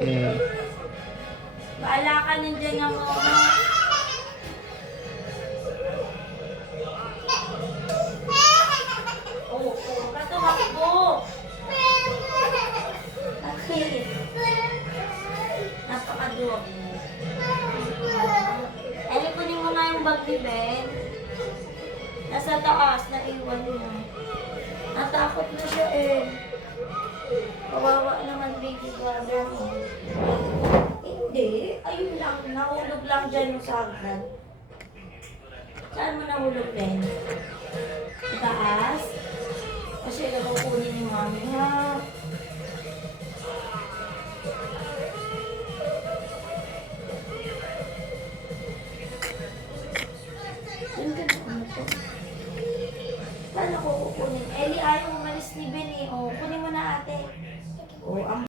Hmm. Baala ka nandiyan nga mama. Oo, katumakbo. Bakit? Napakaduwag mo. Eli, kunin mo nga yung bag ni Ben. Nasa taas, naiwan niya. Natakot na siya eh. Kawawa naman baby brother mo. Hindi, ayun lang. Nahulog lang dyan yung sa hagdan. Saan mo nahulog, Ben? Sa taas? Kasi nakukunin ni mami, ha? Diyan ka na, ano to? Paano ko kukunin? Eli,